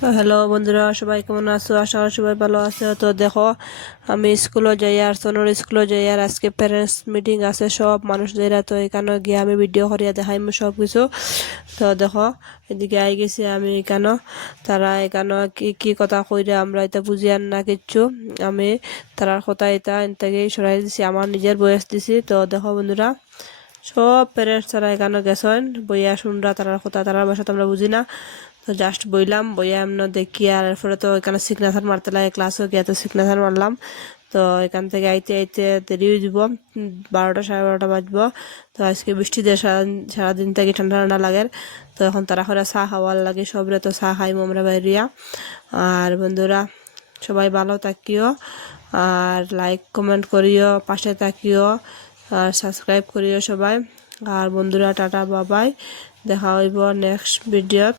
তো হ্যালো বন্ধুরা, সবাই কেমন আছো? আশা করি সবাই ভালো আছে। তো দেখো, আমি স্কুলে যাই আর সোনুর স্কুলে যাই আর আজকে প্যারেন্টস মিটিং আছে সব মানুষদের। তো এখানে গিয়ে আমি ভিডিও করিয়া দেখাইমু সব কিছু। তো দেখো, এদিকে আই গেছি আমি এখানে। তারা এখানে কি কি কথা কইরে আমরা এটা বুঝি আর না কিচ্ছু। আমি তারার কথা এটা থেকে সরাই দিছি, আমার নিজের বয়স দিছি। তো দেখো বন্ধুরা, সব প্যারেন্টস তারা এখানে গেছেন বইয়া শুনরা তারার কথা, তারার ভাষা তো আমরা বুঝি না। তো জাস্ট বইলাম, বইয়া এমন দেখি আর এরপরে তো এখানে সিগনেচার মারতে লাগে, ক্লাসও গিয়ে তো সিগনেচার মারলাম। তো এখান থেকে আইতে আইতে দেরি হয়ে যাব, 12টা 12:30 বাজবো। তো আজকে বৃষ্টি দিয়ে সারাদিন থেকে ঠান্ডা ঠান্ডা লাগে। তো এখন তারা করে চা খাওয়ার লাগে সবরে, তো চা খাইম আমরা বাইরিয়া। আর বন্ধুরা, সবাই ভালো থাকিও আর লাইক কমেন্ট করিও, পাশে থাকিও আর সাবস্ক্রাইব করিও সবাই। আর বন্ধুরা, টাটা বাবাই, দেখা হইব নেক্সট ভিডিও।